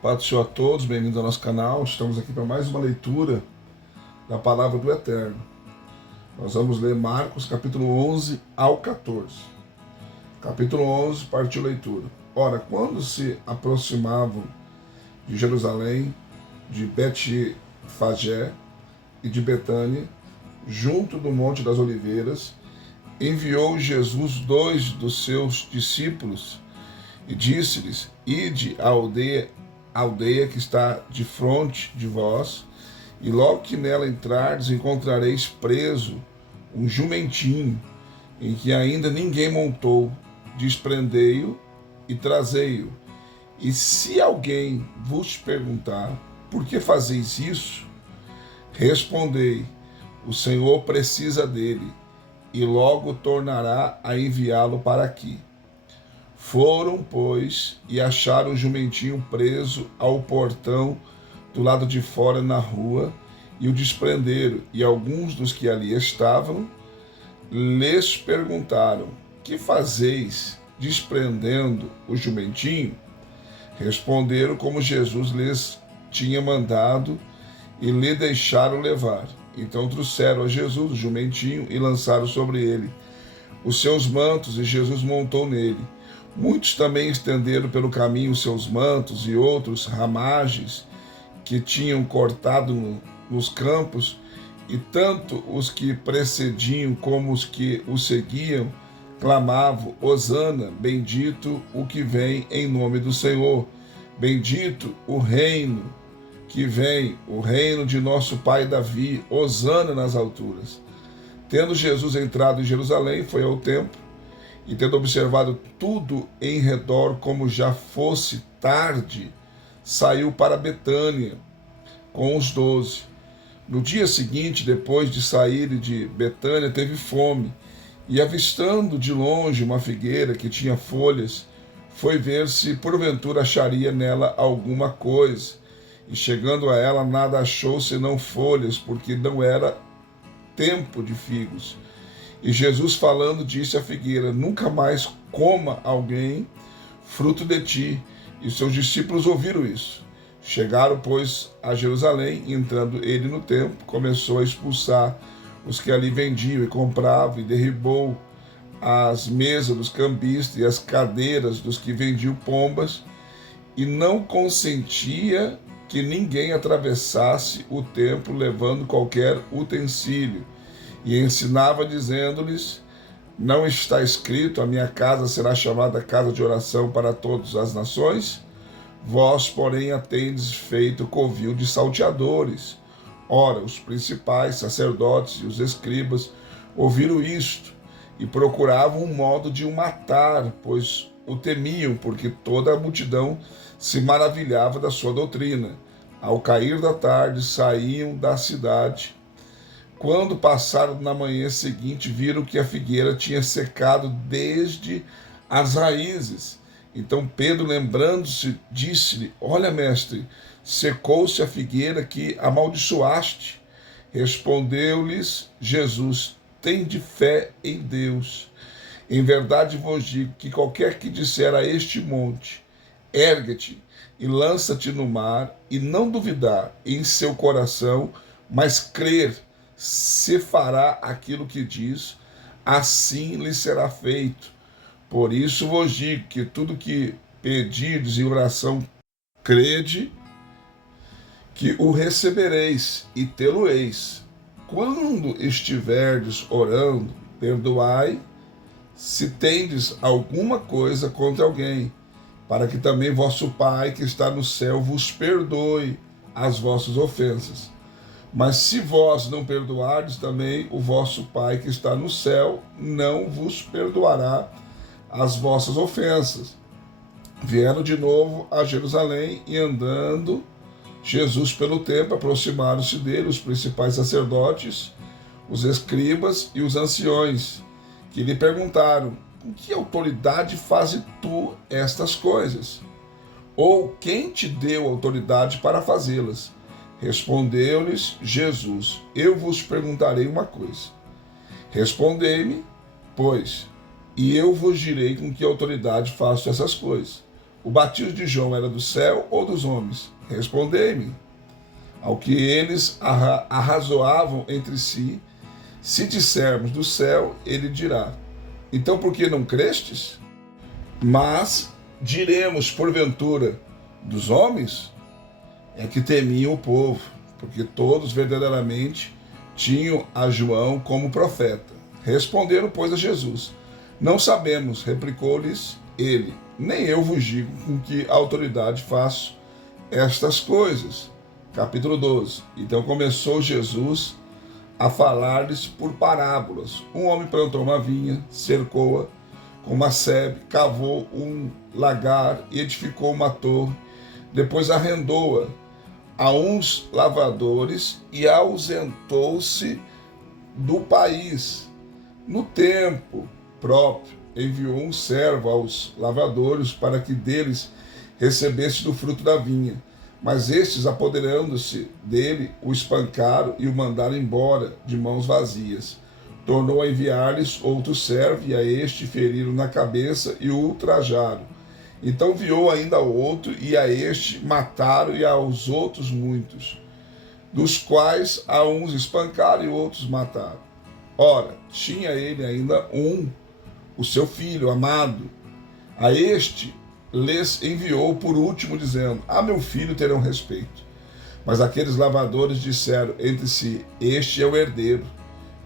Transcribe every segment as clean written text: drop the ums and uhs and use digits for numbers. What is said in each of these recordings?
Paz do Senhor a todos, bem-vindos ao nosso canal. Estamos aqui para mais uma leitura da Palavra do Eterno. Nós vamos ler Marcos capítulo 11 ao 14. Capítulo 11, partiu leitura. Ora, quando se aproximavam de Jerusalém, de Betfagé e de Betânia, junto do Monte das Oliveiras, enviou Jesus 2 dos seus discípulos e disse-lhes: Ide à aldeia que está de fronte de vós, e logo que nela entrardes, encontrareis preso um jumentinho, em que ainda ninguém montou. Desprendei-o e trazei-o. E se alguém vos perguntar: por que fazeis isso? Respondei: o Senhor precisa dele, e logo tornará a enviá-lo para aqui. Foram, pois, e acharam o jumentinho preso ao portão do lado de fora na rua, e o desprenderam. E alguns dos que ali estavam lhes perguntaram: que fazeis desprendendo o jumentinho? Responderam como Jesus lhes tinha mandado, e lhe deixaram levar. Então trouxeram a Jesus o jumentinho e lançaram sobre ele os seus mantos, e Jesus montou nele. Muitos também estenderam pelo caminho os seus mantos, e outros ramagens que tinham cortado nos campos, e tanto os que precediam como os que o seguiam clamavam: Hosana, bendito o que vem em nome do Senhor, bendito o reino que vem, o reino de nosso pai Davi, Hosana nas alturas. Tendo Jesus entrado em Jerusalém, foi ao templo, e tendo observado tudo em redor, como já fosse tarde, saiu para Betânia com os 12. No dia seguinte, depois de sair de Betânia, teve fome, e avistando de longe uma figueira que tinha folhas, foi ver se porventura acharia nela alguma coisa. E chegando a ela, nada achou senão folhas, porque não era tempo de figos. E Jesus, falando, disse à figueira: nunca mais coma alguém fruto de ti. E seus discípulos ouviram isso. Chegaram, pois, a Jerusalém, e entrando ele no templo, começou a expulsar os que ali vendiam e compravam, e derribou as mesas dos cambistas e as cadeiras dos que vendiam pombas, e não consentia que ninguém atravessasse o templo levando qualquer utensílio. E ensinava, dizendo-lhes: não está escrito, a minha casa será chamada casa de oração para todas as nações? Vós, porém, a tendes feito covil de salteadores. Ora, os principais sacerdotes e os escribas ouviram isto, e procuravam um modo de o matar, pois o temiam, porque toda a multidão se maravilhava da sua doutrina. Ao cair da tarde, saíam da cidade. Quando passaram na manhã seguinte, viram que a figueira tinha secado desde as raízes. Então Pedro, lembrando-se, disse-lhe: olha, mestre, secou-se a figueira que amaldiçoaste. Respondeu-lhes Jesus: tende fé em Deus. Em verdade vos digo que qualquer que disser a este monte: ergue-te e lança-te no mar, e não duvidar em seu coração, mas crer, se fará aquilo que diz, assim lhe será feito. Por isso vos digo que tudo que pedirdes em oração, crede que o recebereis e tê-lo-eis. Quando estiverdes orando, perdoai se tendes alguma coisa contra alguém, para que também vosso Pai que está no céu vos perdoe as vossas ofensas. Mas se vós não perdoardes, também o vosso Pai que está no céu não vos perdoará as vossas ofensas. Vieram de novo a Jerusalém, e andando Jesus pelo templo, aproximaram-se dele os principais sacerdotes, os escribas e os anciões, que lhe perguntaram: com que autoridade fazes tu estas coisas? Ou quem te deu autoridade para fazê-las? Respondeu-lhes Jesus: eu vos perguntarei uma coisa. Respondei-me, pois, e eu vos direi com que autoridade faço essas coisas. o batismo de João era do céu ou dos homens? Respondei-me. Ao que eles arrazoavam entre si, se dissermos do céu, ele dirá: então por que não crestes? Mas diremos, porventura, dos homens? É que temiam o povo, porque todos verdadeiramente tinham a João como profeta. Responderam, pois, a Jesus: não sabemos, replicou-lhes ele, nem eu vos digo com que autoridade faço estas coisas. Capítulo 12. Então começou Jesus a falar-lhes por parábolas. Um homem plantou uma vinha, cercou-a com uma sebe, cavou um lagar e edificou uma torre. Depois arrendou-a a uns lavradores e ausentou-se do país. No tempo próprio, enviou um servo aos lavradores para que deles recebesse do fruto da vinha. Mas estes, apoderando-se dele, o espancaram e o mandaram embora de mãos vazias. Tornou a enviar-lhes outro servo, e a este feriram na cabeça e o ultrajaram. Então enviou ainda outro, e a este mataram, e aos outros muitos, dos quais a uns espancaram e outros mataram. Ora, tinha ele ainda o seu filho amado. A este lhes enviou por último, dizendo: a meu filho terão respeito. Mas aqueles lavradores disseram entre si: este é o herdeiro.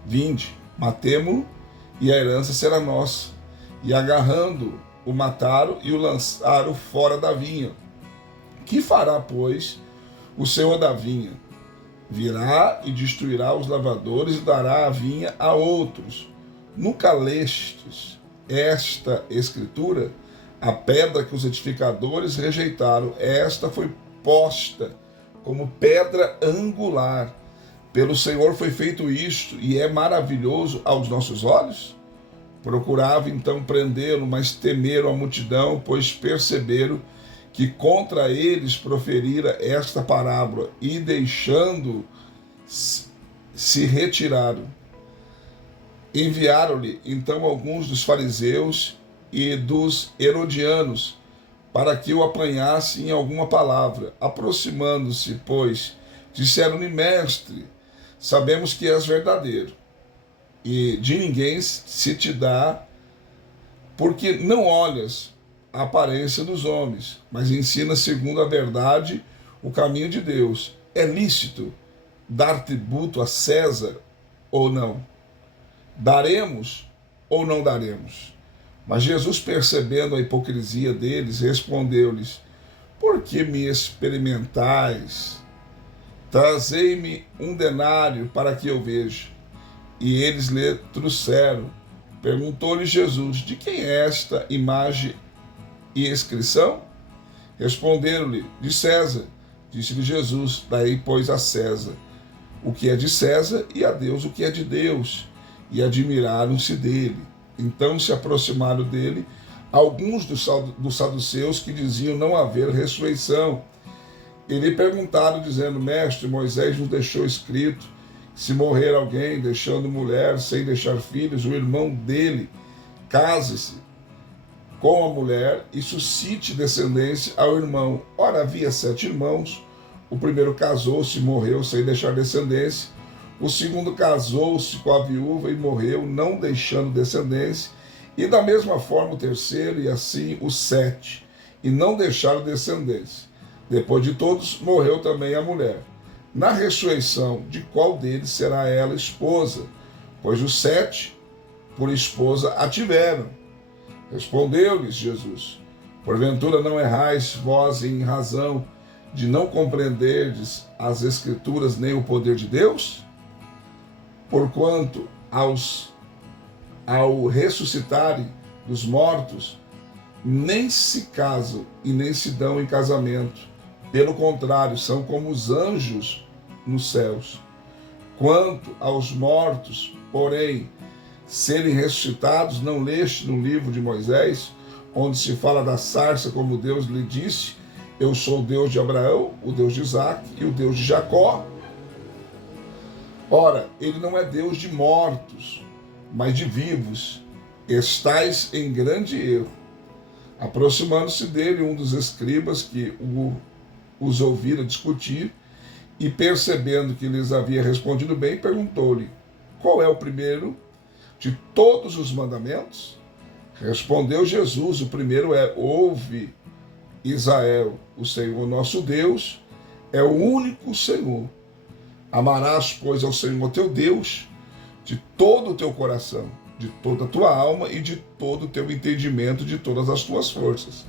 Vinde, matemo-lo, e a herança será nossa. E agarrando-o, o mataram e o lançaram fora da vinha. Que fará, pois, o senhor da vinha? Virá e destruirá os lavradores e dará a vinha a outros. Nunca lestes esta escritura? A pedra que os edificadores rejeitaram, esta foi posta como pedra angular. Pelo Senhor foi feito isto, e é maravilhoso aos nossos olhos? Procurava então prendê-lo, mas temeram a multidão, pois perceberam que contra eles proferira esta parábola, e deixando se retiraram. Enviaram-lhe então alguns dos fariseus e dos herodianos, para que o apanhassem em alguma palavra. Aproximando-se, pois, disseram-lhe: mestre, sabemos que és verdadeiro, e de ninguém se te dá, porque não olhas a aparência dos homens, mas ensina segundo a verdade o caminho de Deus. É lícito dar tributo a César ou não? Daremos ou não daremos? Mas Jesus, percebendo a hipocrisia deles, respondeu-lhes: por que me experimentais? Trazei-me um denário para que eu veja. E eles lhe trouxeram. Perguntou-lhe Jesus: de quem é esta imagem e inscrição? Responderam-lhe: de César. Disse-lhe Jesus: daí, pois, a César o que é de César, e a Deus o que é de Deus. E admiraram-se dele. Então se aproximaram dele alguns dos saduceus, que diziam não haver ressurreição. E lhe perguntaram, dizendo: mestre, Moisés nos deixou escrito que se morrer alguém deixando mulher sem deixar filhos, o irmão dele case-se com a mulher e suscite descendência ao irmão. Ora, havia 7 irmãos. O primeiro casou-se e morreu sem deixar descendência. O segundo casou-se com a viúva e morreu, não deixando descendência. E da mesma forma o terceiro, e assim os 7, e não deixaram descendência. Depois de todos, morreu também a mulher. Na ressurreição, de qual deles será ela esposa? Pois os 7 por esposa a tiveram. Respondeu-lhes Jesus: porventura não errais vós em razão de não compreenderdes as Escrituras nem o poder de Deus? Porquanto ao ressuscitarem dos mortos, nem se casam e nem se dão em casamento. Pelo contrário, são como os anjos nos céus. Quanto aos mortos, porém, serem ressuscitados, não leste no livro de Moisés, onde se fala da sarça, como Deus lhe disse: eu sou o Deus de Abraão, o Deus de Isaque e o Deus de Jacó? Ora, ele não é Deus de mortos, mas de vivos. Estais em grande erro. Aproximando-se dele, um dos escribas que os ouvira discutir, e percebendo que lhes havia respondido bem, perguntou-lhe: qual é o primeiro de todos os mandamentos? Respondeu Jesus: o primeiro é: ouve, Israel, o Senhor nosso Deus é o único Senhor. Amarás, pois, ao Senhor teu Deus de todo o teu coração, de toda a tua alma e de todo o teu entendimento, de todas as tuas forças.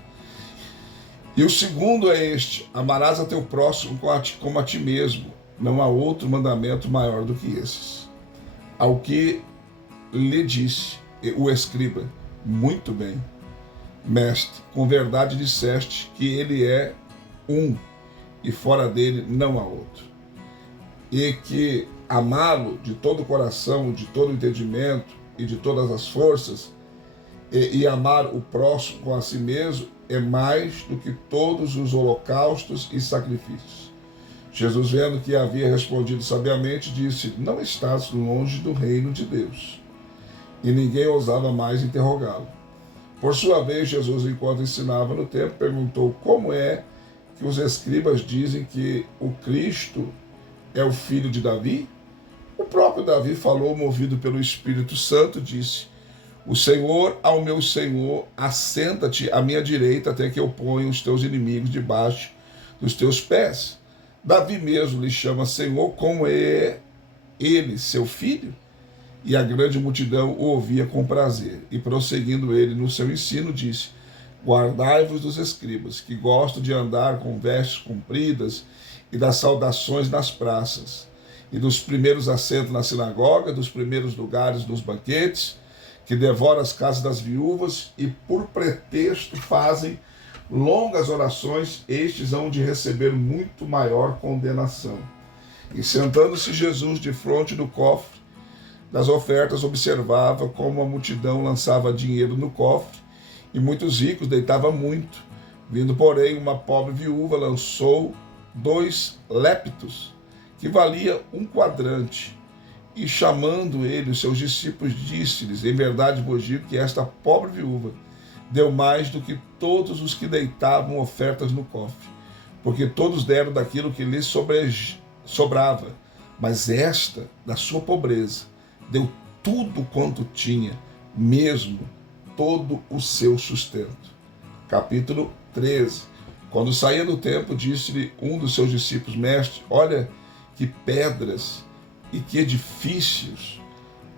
E o segundo é este: amarás a teu próximo como a ti mesmo. Não há outro mandamento maior do que esses. Ao que lhe disse o escriba: muito bem, mestre, com verdade disseste que ele é um, e fora dele não há outro. E que amá-lo de todo o coração, de todo o entendimento e de todas as forças, e amar o próximo com a si mesmo, é mais do que todos os holocaustos e sacrifícios. Jesus, vendo que havia respondido sabiamente, disse: não estás longe do reino de Deus. E ninguém ousava mais interrogá-lo. Por sua vez, Jesus, enquanto ensinava no templo, perguntou: como é que os escribas dizem que o Cristo é o filho de Davi? O próprio Davi falou, movido pelo Espírito Santo, disse: o Senhor ao meu Senhor, assenta-te à minha direita até que eu ponha os teus inimigos debaixo dos teus pés. Davi mesmo lhe chama Senhor, como é ele seu filho? E a grande multidão o ouvia com prazer. E prosseguindo ele no seu ensino, disse: guardai-vos dos escribas, que gostam de andar com vestes compridas e das saudações nas praças, e dos primeiros assentos na sinagoga, dos primeiros lugares nos banquetes, que devoram as casas das viúvas, e por pretexto fazem longas orações. Estes hão de receber muito maior condenação. E sentando-se Jesus defronte do cofre das ofertas, observava como a multidão lançava dinheiro no cofre, e muitos ricos deitavam muito. Vindo, porém, uma pobre viúva, lançou 2 leptos, que valia 1 quadrante. E chamando ele os seus discípulos, disse-lhes: em verdade vos digo que esta pobre viúva deu mais do que todos os que deitavam ofertas no cofre, porque todos deram daquilo que lhes sobrava, mas esta, da sua pobreza, deu tudo quanto tinha, mesmo todo o seu sustento. Capítulo 13. Quando saía do templo, disse-lhe um dos seus discípulos: mestre, olha que pedras e que edifícios.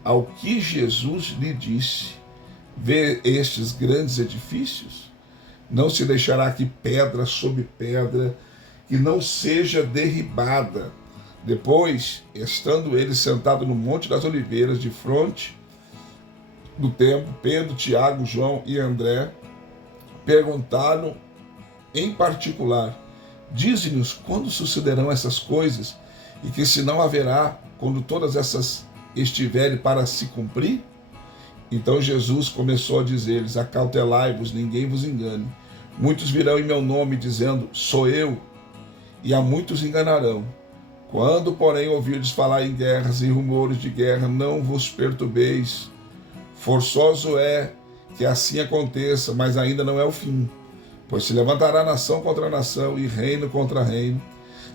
Ao que Jesus lhe disse: vê estes grandes edifícios? Não se deixará aqui pedra sobre pedra que não seja derribada. Depois, estando ele sentado no Monte das Oliveiras, de fronte do templo, Pedro, Tiago, João e André perguntaram em particular: dize-nos quando sucederão essas coisas, e que sinal haverá quando todas essas estiverem para se cumprir? Então Jesus começou a dizer-lhes: acautelai-vos, ninguém vos engane. Muitos virão em meu nome, dizendo: sou eu, e a muitos enganarão. Quando, porém, ouvirdes falar em guerras e rumores de guerra, não vos perturbeis. Forçoso é que assim aconteça, mas ainda não é o fim. Pois se levantará nação contra nação e reino contra reino.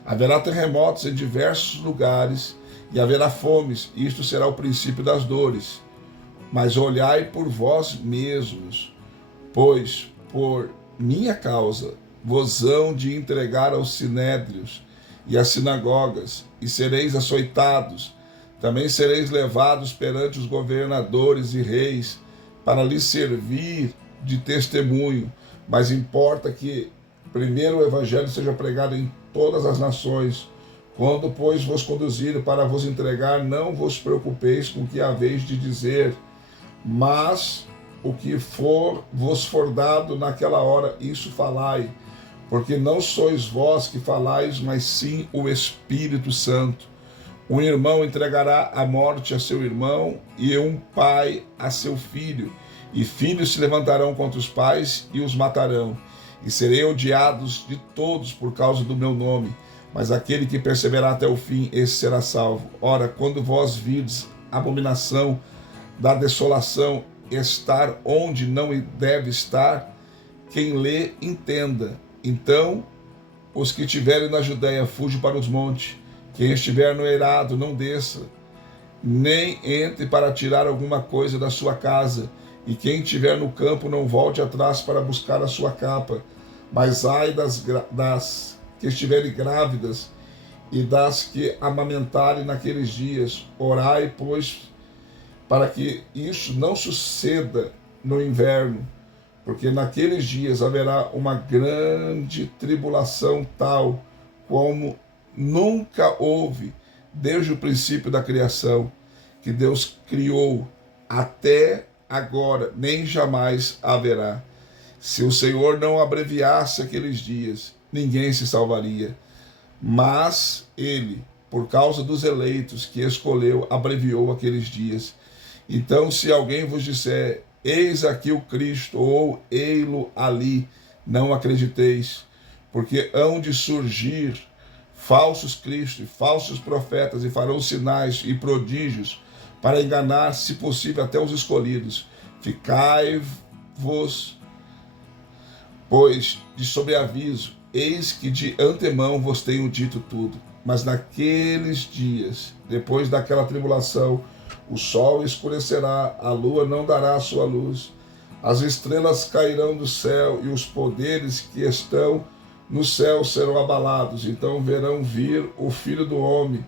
Haverá terremotos em diversos lugares e haverá fomes. Isto será o princípio das dores. Mas olhai por vós mesmos, pois por minha causa vos hão de entregar aos sinédrios e às sinagogas, e sereis açoitados. Também sereis levados perante os governadores e reis, para lhes servir de testemunho. Mas importa que primeiro o evangelho seja pregado em todas as nações. Quando, pois, vos conduzirem para vos entregar, não vos preocupeis com o que haveis de dizer, mas o que vos for dado naquela hora, isso falai, porque não sois vós que falais, mas sim o Espírito Santo. Um irmão entregará a morte a seu irmão, e um pai a seu filho, e filhos se levantarão contra os pais e os matarão, e serei odiados de todos por causa do meu nome, mas aquele que perseverar até o fim, esse será salvo. Ora, quando vós virdes a abominação da desolação estar onde não deve estar, quem lê entenda. Então, os que estiverem na Judéia, fujam para os montes. Quem estiver no eirado, não desça, nem entre para tirar alguma coisa da sua casa. E quem estiver no campo, não volte atrás para buscar a sua capa. Mas ai das que estiverem grávidas e das que amamentarem naqueles dias. Orai, pois, para que isso não suceda no inverno, porque naqueles dias haverá uma grande tribulação tal como nunca houve desde o princípio da criação, que Deus criou até agora, nem jamais haverá. Se o Senhor não abreviasse aqueles dias, ninguém se salvaria. Mas ele, por causa dos eleitos que escolheu, abreviou aqueles dias. Então, se alguém vos disser, eis aqui o Cristo, ou ei-lo ali, não acrediteis, porque hão de surgir falsos cristos, falsos profetas, e farão sinais e prodígios, para enganar, se possível, até os escolhidos. Ficai-vos, pois, de sobreaviso, eis que de antemão vos tenho dito tudo. Mas naqueles dias, depois daquela tribulação, o sol escurecerá, a lua não dará a sua luz, as estrelas cairão do céu, e os poderes que estão no céu serão abalados. Então verão vir o Filho do Homem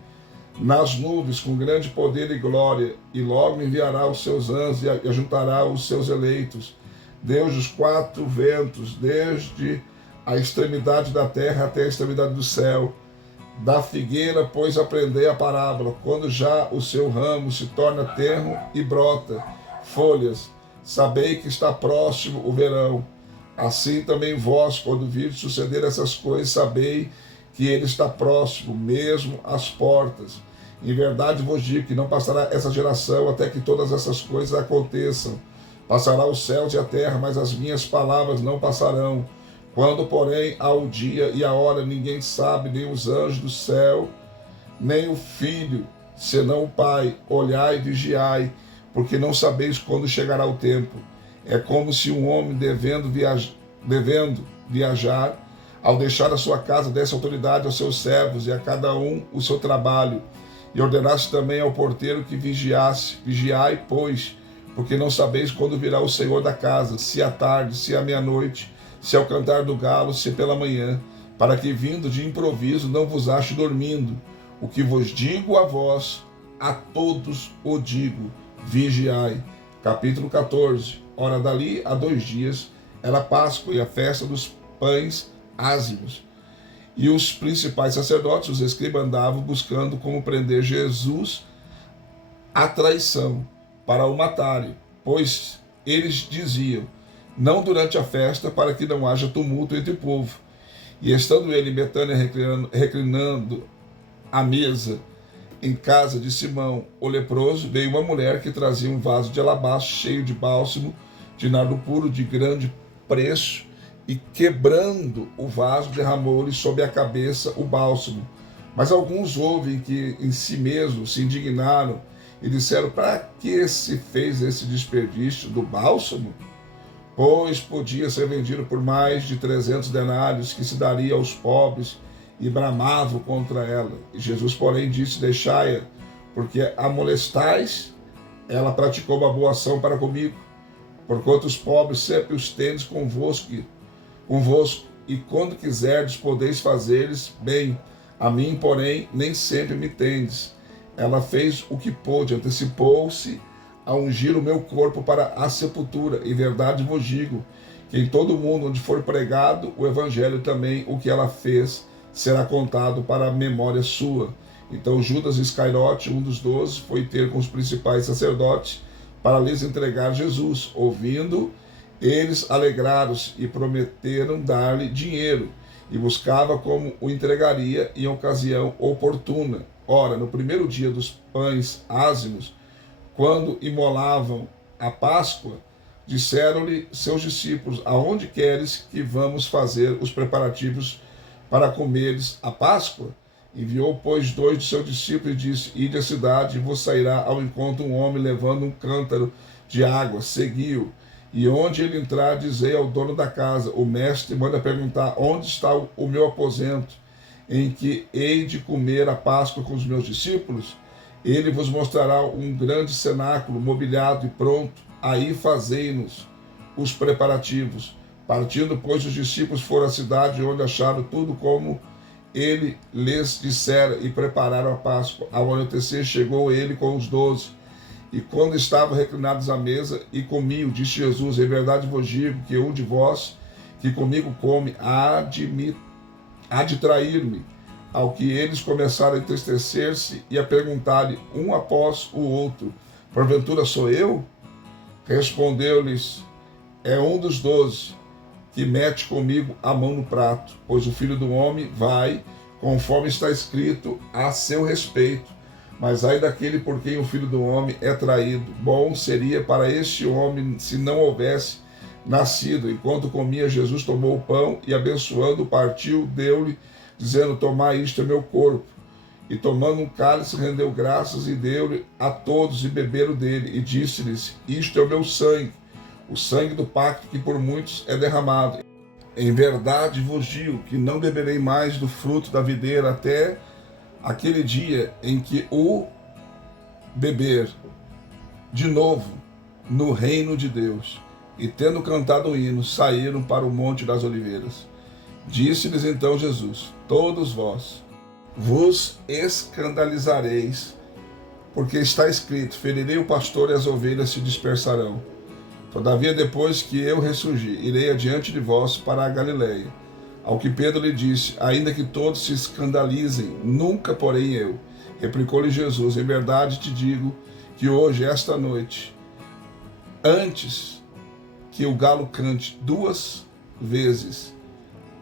nas nuvens com grande poder e glória, e logo enviará os seus anjos e ajuntará os seus eleitos, Deus dos quatro ventos, desde a extremidade da terra até a extremidade do céu. Da figueira, pois, aprendei a parábola, quando já o seu ramo se torna tenro e brota folhas, sabei que está próximo o verão. Assim também vós, quando virdes suceder essas coisas, sabei que ele está próximo, mesmo às portas. Em verdade vos digo que não passará essa geração até que todas essas coisas aconteçam. Passará os céus e a terra, mas as minhas palavras não passarão. Quando, porém, há o dia e a hora, ninguém sabe, nem os anjos do céu, nem o Filho, senão o Pai. Olhai e vigiai, porque não sabeis quando chegará o tempo. É como se um homem devendo viajar, ao deixar a sua casa, desse autoridade aos seus servos e a cada um o seu trabalho, e ordenasse também ao porteiro que vigiasse. Vigiai, pois, porque não sabeis quando virá o Senhor da casa, se à tarde, se à meia-noite, se ao cantar do galo, se pela manhã, para que vindo de improviso não vos ache dormindo. O que vos digo a vós, a todos o digo, vigiai. Capítulo 14. Ora, dali a 2 dias era Páscoa e a festa dos pães ázimos. E os principais sacerdotes, os escribas, andavam buscando como prender Jesus à traição, para o matarem, pois eles diziam, não durante a festa, para que não haja tumulto entre o povo. E estando ele em Betânia reclinando à mesa, em casa de Simão, o leproso, veio uma mulher que trazia um vaso de alabastro cheio de bálsamo, de nardo puro de grande preço, e quebrando o vaso, derramou-lhe sobre a cabeça o bálsamo. Mas alguns ouvem que em si mesmos se indignaram e disseram, para que se fez esse desperdício do bálsamo? Pois podia ser vendido por mais de 300 denários, que se daria aos pobres, e bramavam contra ela. E Jesus, porém, disse, deixai-a, porque a molestais, ela praticou uma boa ação para comigo, porquanto os pobres sempre os tendes convosco, e quando quiserdes podeis fazer-lhes bem, a mim, porém, nem sempre me tendes. Ela fez o que pôde, antecipou-se a ungir o meu corpo para a sepultura. Em verdade vos digo, que em todo o mundo onde for pregado o evangelho, também o que ela fez será contado para a memória sua. Então Judas Iscariote, um dos 12, foi ter com os principais sacerdotes para lhes entregar Jesus. Ouvindo, eles alegraram-se e prometeram dar-lhe dinheiro, e buscava como o entregaria em ocasião oportuna. Ora, no primeiro dia dos pães ázimos, quando imolavam a Páscoa, disseram-lhe seus discípulos, aonde queres que vamos fazer os preparativos para comeres a Páscoa? Enviou, pois, 2 de seus discípulos e disse, ide à cidade, e vos sairá ao encontro um homem levando um cântaro de água, segui-o. E onde ele entrar, dizei ao dono da casa: o mestre manda perguntar: onde está o meu aposento, em que hei de comer a Páscoa com os meus discípulos? Ele vos mostrará um grande cenáculo mobiliado e pronto. Aí fazei-nos os preparativos. Partindo, pois, os discípulos foram à cidade, onde acharam tudo como ele lhes dissera, e prepararam a Páscoa. Ao anoitecer, chegou ele com os 12. E quando estavam reclinados à mesa e comiam, disse Jesus: em verdade vos digo que um de vós que comigo come há de trair-me. Ao que eles começaram a entristecer-se e a perguntar-lhe um após o outro: porventura sou eu? Respondeu-lhes: é um dos 12 que mete comigo a mão no prato, pois o Filho do Homem vai, conforme está escrito a seu respeito. Mas ai daquele por quem o Filho do Homem é traído. Bom seria para este homem se não houvesse nascido. Enquanto comia, Jesus tomou o pão e, abençoando, partiu, deu-lhe, dizendo: tomai, isto é meu corpo. E tomando um cálice, rendeu graças e deu-lhe a todos, e beberam dele. E disse-lhes: isto é o meu sangue, o sangue do pacto que por muitos é derramado. Em verdade vos digo que não beberei mais do fruto da videira até aquele dia em que o beber de novo no reino de Deus. E tendo cantado o hino, saíram para o Monte das Oliveiras. Disse-lhes então Jesus: todos vós vos escandalizareis, porque está escrito: ferirei o pastor e as ovelhas se dispersarão. Todavia, depois que eu ressurgir, irei adiante de vós para a Galileia. Ao que Pedro lhe disse: ainda que todos se escandalizem, nunca porém eu. Replicou-lhe Jesus: em verdade te digo que hoje, esta noite, antes que o galo cante 2 vezes,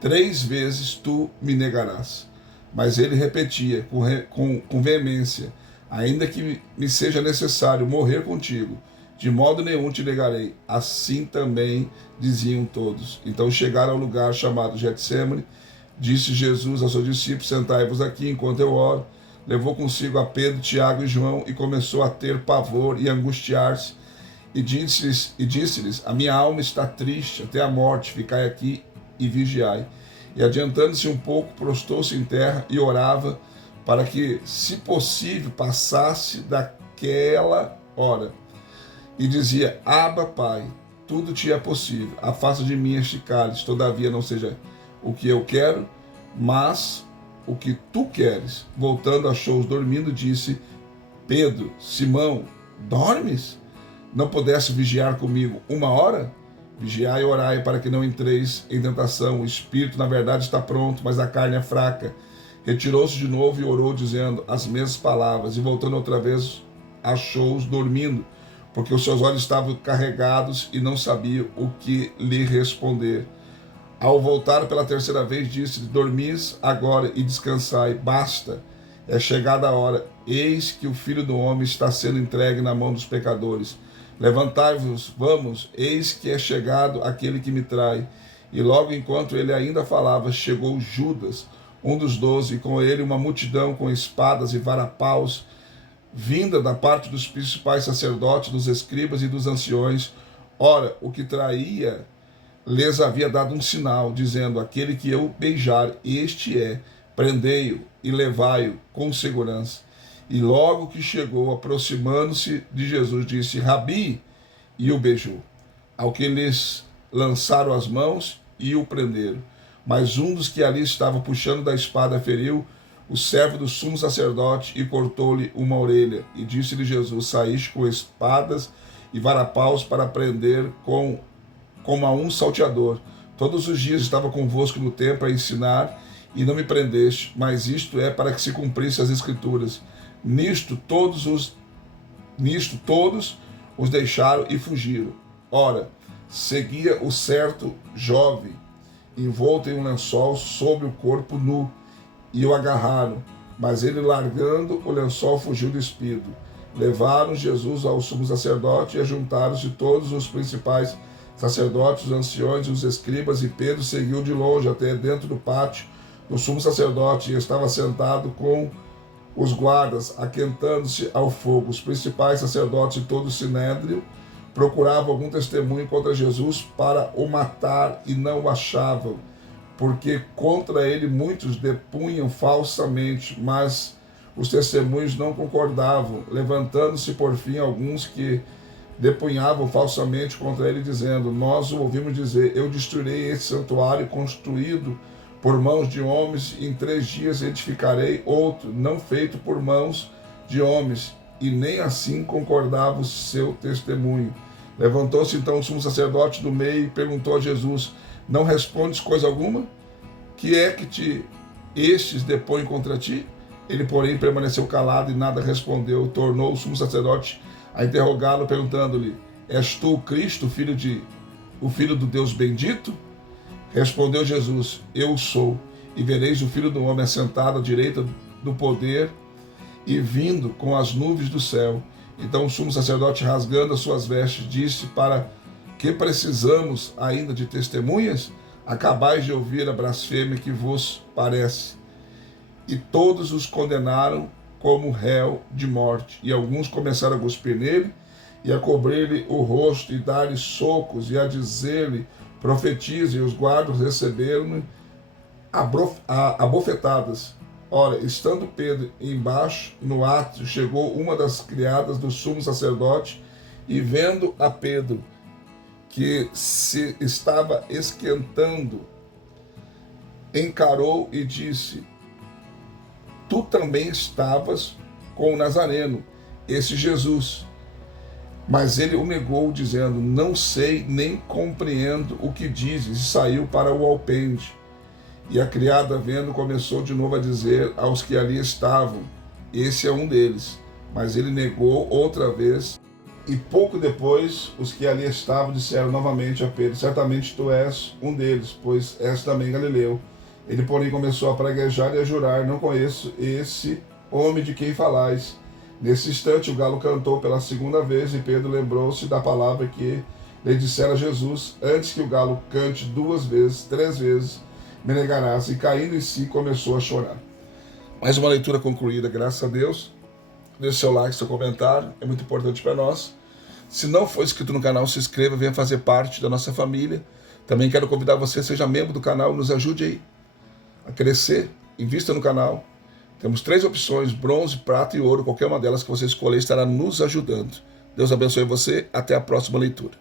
3 vezes tu me negarás. Mas ele repetia com veemência: ainda que me seja necessário morrer contigo, de modo nenhum te negarei. Assim também diziam todos. Então chegaram ao lugar chamado Getsêmani. Disse Jesus aos seus discípulos: sentai-vos aqui enquanto eu oro. Levou consigo a Pedro, Tiago e João e começou a ter pavor e angustiar-se. E disse-lhes: a minha alma está triste até a morte, ficai aqui e vigiai. E adiantando-se um pouco, prostou-se em terra e orava para que, se possível, passasse daquela hora. E dizia: Abba, Pai, tudo te é possível, afasta de mim este cálice, todavia não seja o que eu quero, mas o que tu queres. Voltando, achou-os dormindo, disse: Pedro, Simão, dormes? Não pudesse vigiar comigo 1 hora? Vigiai e orai para que não entreis em tentação. O espírito, na verdade, está pronto, mas a carne é fraca. Retirou-se de novo e orou, dizendo as mesmas palavras. E voltando outra vez, achou-os dormindo, porque os seus olhos estavam carregados e não sabiam o que lhe responder. Ao voltar pela 3ª vez, disse: dormis agora e descansai, basta, é chegada a hora, eis que o Filho do Homem está sendo entregue na mão dos pecadores. Levantai-vos, vamos, eis que é chegado aquele que me trai. E logo enquanto ele ainda falava, chegou Judas, um dos 12, e com ele uma multidão com espadas e varapaus, vinda da parte dos principais sacerdotes, dos escribas e dos anciões. Ora, o que traía lhes havia dado um sinal, dizendo: aquele que eu beijar, este é, prendei-o e levai-o com segurança. E logo que chegou, aproximando-se de Jesus, disse: Rabi, e o beijou. Ao que lhes lançaram as mãos e o prenderam. Mas um dos que ali estava puxando da espada feriu o servo do sumo sacerdote e cortou-lhe uma orelha. E disse-lhe Jesus: saíste com espadas e varapaus para prender como a um salteador. Todos os dias estava convosco no templo a ensinar, e não me prendeste, mas isto é para que se cumprisse as Escrituras. Nisto todos os deixaram e fugiram. Ora, seguia o certo jovem, envolto em um lençol sobre o corpo nu, e o agarraram, mas ele, largando o lençol, fugiu despido. Levaram Jesus ao sumo sacerdote e ajuntaram-se todos os principais sacerdotes, os anciões e os escribas, e Pedro seguiu de longe até dentro do pátio do sumo sacerdote, e estava sentado com os guardas, aquentando-se ao fogo. Os principais sacerdotes e todo o sinédrio procuravam algum testemunho contra Jesus para o matar e não o achavam, porque contra ele muitos depunham falsamente, mas os testemunhos não concordavam, levantando-se por fim alguns que depunhavam falsamente contra ele, dizendo: nós o ouvimos dizer, eu destruirei esse santuário construído por mãos de homens, em 3 dias edificarei outro, não feito por mãos de homens. E nem assim concordava o seu testemunho. Levantou-se então o sumo sacerdote do meio e perguntou a Jesus: não respondes coisa alguma? Que é que estes depõem contra ti? Ele, porém, permaneceu calado e nada respondeu. Tornou o sumo sacerdote a interrogá-lo, perguntando-lhe: és tu o Cristo, o filho do Deus bendito? Respondeu Jesus: eu sou. E vereis o Filho do Homem assentado à direita do poder e vindo com as nuvens do céu. Então o sumo sacerdote, rasgando as suas vestes, disse: para que precisamos ainda de testemunhas? Acabais de ouvir a blasfêmia que vos parece. E todos os condenaram como réu de morte. E alguns começaram a cuspir nele, e a cobrir-lhe o rosto, e dar-lhe socos, e a dizer-lhe: profetize. E os guardas receberam-no a bofetadas. Ora, estando Pedro embaixo, no átrio, chegou uma das criadas do sumo sacerdote, e vendo a Pedro, que se estava esquentando, encarou e disse: tu também estavas com o Nazareno, esse Jesus. Mas ele o negou, dizendo: não sei nem compreendo o que dizes, e saiu para o alpendre. E a criada, vendo, começou de novo a dizer aos que ali estavam: esse é um deles. Mas ele negou outra vez. E pouco depois, os que ali estavam disseram novamente a Pedro: certamente tu és um deles, pois és também galileu. Ele, porém, começou a praguejar e a jurar: não conheço esse homem de quem falais. Nesse instante, o galo cantou pela 2ª vez, e Pedro lembrou-se da palavra que lhe dissera Jesus: antes que o galo cante 2 vezes, 3 vezes, me negarás. E caindo em si, começou a chorar. Mais uma leitura concluída, graças a Deus. Deixe seu like, seu comentário, é muito importante para nós. Se não for inscrito no canal, se inscreva, venha fazer parte da nossa família. Também quero convidar você, seja membro do canal, nos ajude aí a crescer, invista no canal. Temos 3 opções: bronze, prata e ouro. Qualquer uma delas que você escolher estará nos ajudando. Deus abençoe você, até a próxima leitura.